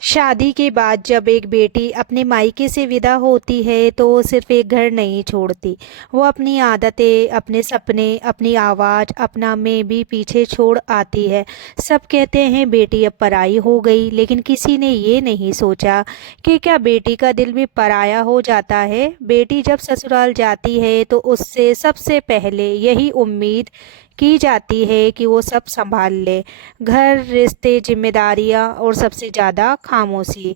शादी के बाद जब एक बेटी अपने मायके से विदा होती है तो वो सिर्फ एक घर नहीं छोड़ती। वो अपनी आदतें, अपने सपने, अपनी आवाज़, अपना मैं भी पीछे छोड़ आती है। सब कहते हैं बेटी अब पराई हो गई, लेकिन किसी ने ये नहीं सोचा कि क्या बेटी का दिल भी पराया हो जाता है। बेटी जब ससुराल जाती है तो उससे सबसे पहले यही उम्मीद की जाती है कि वो सब संभाल ले। घर, रिश्ते, जिम्मेदारियाँ और सबसे ज़्यादा खामोशी।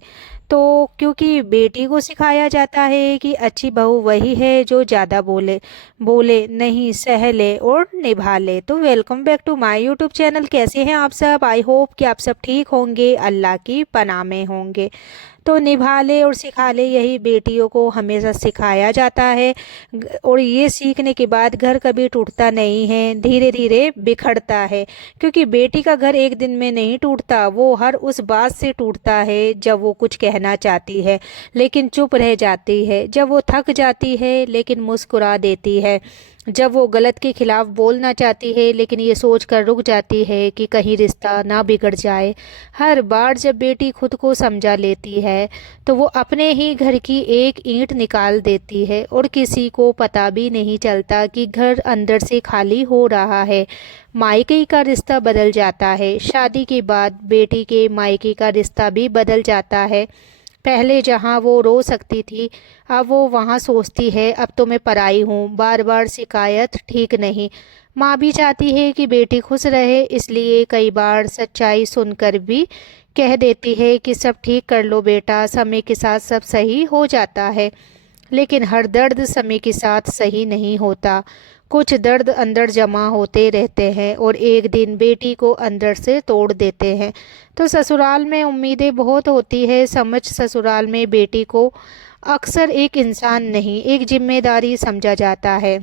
तो क्योंकि बेटी को सिखाया जाता है कि अच्छी बहू वही है जो ज़्यादा बोले बोले नहीं, सह ले और निभा ले। तो welcome back to my YouTube channel. कैसे हैं आप सब? आई होप कि आप सब ठीक होंगे, अल्लाह की पनाह में होंगे। तो निभा ले और सिखा ले, यही बेटियों को हमेशा सिखाया जाता है। और ये सीखने के बाद घर कभी टूटता नहीं है, धीरे धीरे बिखरता है। क्योंकि बेटी का घर एक दिन में नहीं टूटता, वो हर उस बात से टूटता है जब वो कुछ कहना चाहती है लेकिन चुप रह जाती है, जब वो थक जाती है लेकिन मुस्कुरा देती है, जब वो गलत के खिलाफ बोलना चाहती है लेकिन ये सोच कर रुक जाती है कि कहीं रिश्ता ना बिगड़ जाए। हर बार जब बेटी खुद को समझा लेती है तो वो अपने ही घर की एक ईंट निकाल देती है और किसी को पता भी नहीं चलता कि घर अंदर से खाली हो रहा है। मायके का रिश्ता बदल जाता है। शादी के बाद बेटी के मायके का रिश्ता भी बदल जाता है। पहले जहाँ वो रो सकती थी, अब वो वहाँ सोचती है अब तो मैं पराई हूँ। बार बार शिकायत ठीक नहीं। माँ भी चाहती है कि बेटी खुश रहे, इसलिए कई बार सच्चाई सुनकर भी कह देती है कि सब ठीक कर लो बेटा, समय के साथ सब सही हो जाता है। लेकिन हर दर्द समय के साथ सही नहीं होता। कुछ दर्द अंदर जमा होते रहते हैं और एक दिन बेटी को अंदर से तोड़ देते हैं। तो ससुराल में उम्मीदें बहुत होती है। समझ ससुराल में बेटी को अक्सर एक इंसान नहीं, एक जिम्मेदारी समझा जाता है।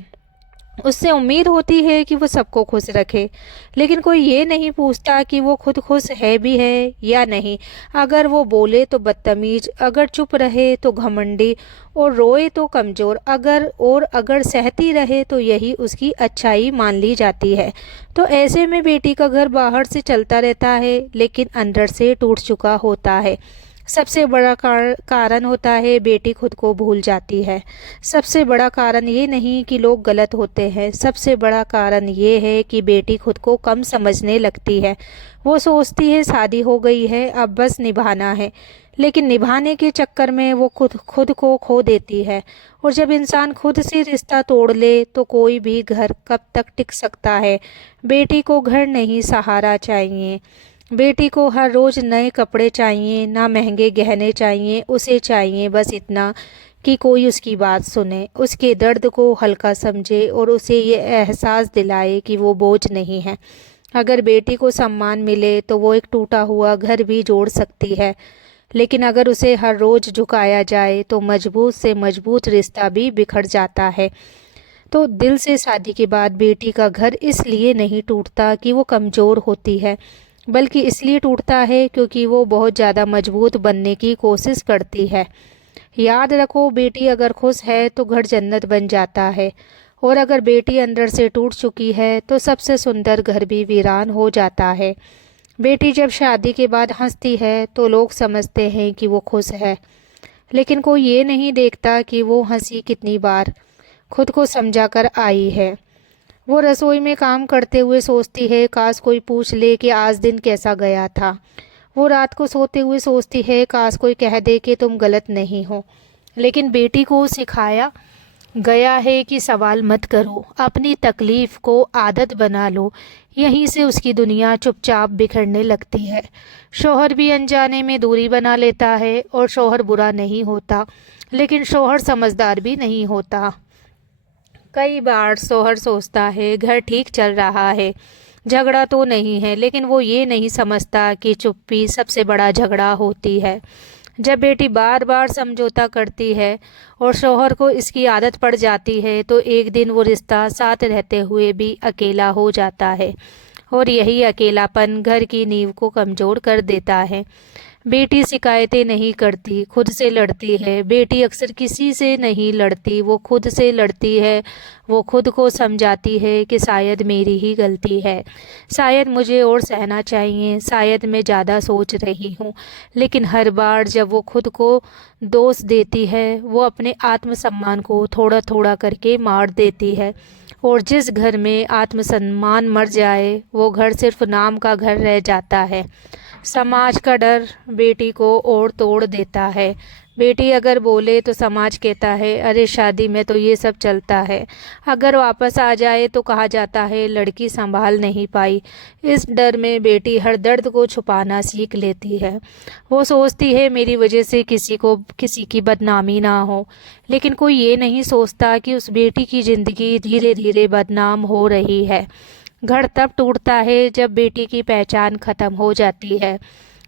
उससे उम्मीद होती है कि वो सबको खुश रखे, लेकिन कोई ये नहीं पूछता कि वो खुद खुश है भी है या नहीं। अगर वो बोले तो बदतमीज, अगर चुप रहे तो घमंडी, और रोए तो कमज़ोर। अगर सहती रहे तो यही उसकी अच्छाई मान ली जाती है। तो ऐसे में बेटी का घर बाहर से चलता रहता है लेकिन अंदर से टूट चुका होता है। सबसे बड़ा कारण होता है बेटी खुद को भूल जाती है। सबसे बड़ा कारण ये नहीं कि लोग गलत होते हैं, सबसे बड़ा कारण ये है कि बेटी खुद को कम समझने लगती है। वो सोचती है शादी हो गई है, अब बस निभाना है। लेकिन निभाने के चक्कर में वो खुद खुद को खो देती है। और जब इंसान खुद से रिश्ता तोड़ ले तो कोई भी घर कब तक टिक सकता है। बेटी को घर नहीं, सहारा चाहिए। बेटी को हर रोज़ नए कपड़े चाहिए, ना महंगे गहने चाहिए। उसे चाहिए बस इतना कि कोई उसकी बात सुने, उसके दर्द को हल्का समझे और उसे ये एहसास दिलाए कि वो बोझ नहीं है। अगर बेटी को सम्मान मिले तो वो एक टूटा हुआ घर भी जोड़ सकती है। लेकिन अगर उसे हर रोज़ झुकाया जाए तो मजबूत से मजबूत रिश्ता भी बिखर जाता है। तो दिल से शादी के बाद बेटी का घर इसलिए नहीं टूटता कि वो कमज़ोर होती है, बल्कि इसलिए टूटता है क्योंकि वो बहुत ज़्यादा मजबूत बनने की कोशिश करती है। याद रखो, बेटी अगर खुश है तो घर जन्नत बन जाता है, और अगर बेटी अंदर से टूट चुकी है तो सबसे सुंदर घर भी वीरान हो जाता है। बेटी जब शादी के बाद हंसती है तो लोग समझते हैं कि वो खुश है, लेकिन कोई ये नहीं देखता कि वो हंसी कितनी बार खुद को समझा कर आई है। वो रसोई में काम करते हुए सोचती है काश कोई पूछ ले कि आज दिन कैसा गया था। वो रात को सोते हुए सोचती है काश कोई कह दे कि तुम गलत नहीं हो। लेकिन बेटी को सिखाया गया है कि सवाल मत करो, अपनी तकलीफ को आदत बना लो। यहीं से उसकी दुनिया चुपचाप बिखरने लगती है। शौहर भी अनजाने में दूरी बना लेता है, और शौहर बुरा नहीं होता, लेकिन शौहर समझदार भी नहीं होता। कई बार शौहर सोचता है घर ठीक चल रहा है, झगड़ा तो नहीं है, लेकिन वो ये नहीं समझता कि चुप्पी सबसे बड़ा झगड़ा होती है। जब बेटी बार बार समझौता करती है और शौहर को इसकी आदत पड़ जाती है तो एक दिन वो रिश्ता साथ रहते हुए भी अकेला हो जाता है, और यही अकेलापन घर की नींव को कमज़ोर कर देता है। बेटी शिकायतें नहीं करती, खुद से लड़ती है। बेटी अक्सर किसी से नहीं लड़ती, वो खुद से लड़ती है। वो खुद को समझाती है कि शायद मेरी ही गलती है, शायद मुझे और सहना चाहिए, शायद मैं ज़्यादा सोच रही हूँ। लेकिन हर बार जब वो खुद को दोष देती है, वो अपने आत्मसम्मान को थोड़ा थोड़ा करके मार देती है। और जिस घर में आत्मसम्मान मर जाए, वो घर सिर्फ नाम का घर रह जाता है। समाज का डर बेटी को और तोड़ देता है। बेटी अगर बोले तो समाज कहता है, अरे शादी में तो ये सब चलता है। अगर वापस आ जाए तो कहा जाता है, लड़की संभाल नहीं पाई। इस डर में बेटी हर दर्द को छुपाना सीख लेती है। वो सोचती है मेरी वजह से किसी की बदनामी ना हो। लेकिन कोई ये नहीं सोचता कि उस बेटी की ज़िंदगी धीरे धीरे बदनाम हो रही है। घर तब टूटता है जब बेटी की पहचान खत्म हो जाती है।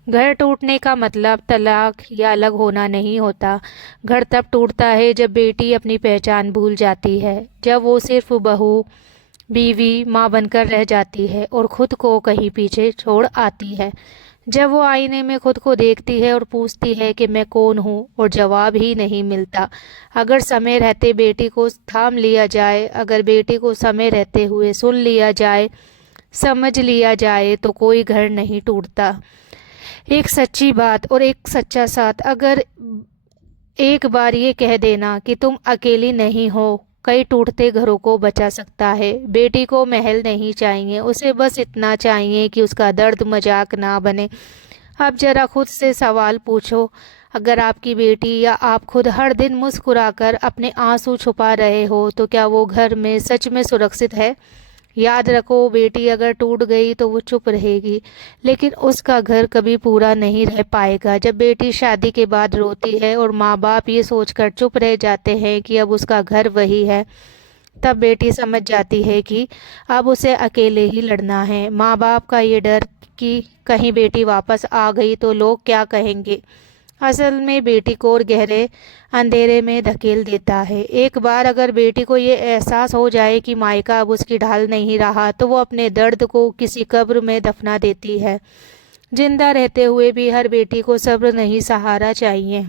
घर टूटने का मतलब तलाक या अलग होना नहीं होता। घर तब टूटता है जब बेटी अपनी पहचान भूल जाती है, जब वो सिर्फ बहू, बीवी, माँ बनकर रह जाती है और खुद को कहीं पीछे छोड़ आती है। जब वो आईने में खुद को देखती है और पूछती है कि मैं कौन हूँ, और जवाब ही नहीं मिलता। अगर समय रहते बेटी को थाम लिया जाए, अगर बेटी को समय रहते हुए सुन लिया जाए, समझ लिया जाए, तो कोई घर नहीं टूटता। एक सच्ची बात और एक सच्चा साथ, अगर एक बार ये कह देना कि तुम अकेली नहीं हो, कई टूटते घरों को बचा सकता है। बेटी को महल नहीं चाहिए, उसे बस इतना चाहिए कि उसका दर्द मजाक ना बने। अब जरा खुद से सवाल पूछो, अगर आपकी बेटी या आप खुद हर दिन मुस्कुराकर अपने आंसू छुपा रहे हो, तो क्या वो घर में सच में सुरक्षित है? याद रखो, बेटी अगर टूट गई तो वो चुप रहेगी, लेकिन उसका घर कभी पूरा नहीं रह पाएगा। जब बेटी शादी के बाद रोती है और माँ बाप ये सोचकर चुप रह जाते हैं कि अब उसका घर वही है, तब बेटी समझ जाती है कि अब उसे अकेले ही लड़ना है। माँ बाप का ये डर कि कहीं बेटी वापस आ गई तो लोग क्या कहेंगे, असल में बेटी को और गहरे अंधेरे में धकेल देता है। एक बार अगर बेटी को ये एहसास हो जाए कि मायका अब उसकी ढाल नहीं रहा, तो वो अपने दर्द को किसी कब्र में दफना देती है। जिंदा रहते हुए भी हर बेटी को सब्र नहीं, सहारा चाहिए।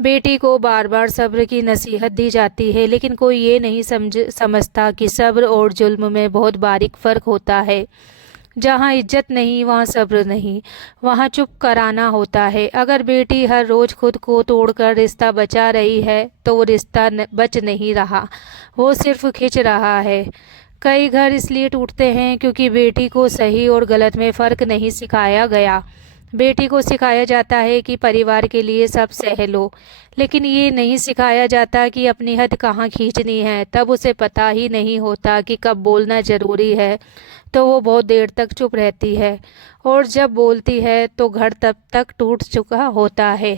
बेटी को बार बार सब्र की नसीहत दी जाती है, लेकिन कोई ये नहीं समझता कि सब्र और जुल्म में बहुत बारीक फ़र्क होता है। जहाँ इज्जत नहीं वहाँ सब्र नहीं, वहाँ चुप कराना होता है। अगर बेटी हर रोज़ खुद को तोड़कर रिश्ता बचा रही है, तो वो रिश्ता बच नहीं रहा, वो सिर्फ खिंच रहा है। कई घर इसलिए टूटते हैं क्योंकि बेटी को सही और गलत में फ़र्क नहीं सिखाया गया। बेटी को सिखाया जाता है कि परिवार के लिए सब सह लो, लेकिन ये नहीं सिखाया जाता कि अपनी हद कहाँ खींचनी है। तब उसे पता ही नहीं होता कि कब बोलना ज़रूरी है, तो वो बहुत देर तक चुप रहती है, और जब बोलती है तो घर तब तक टूट चुका होता है।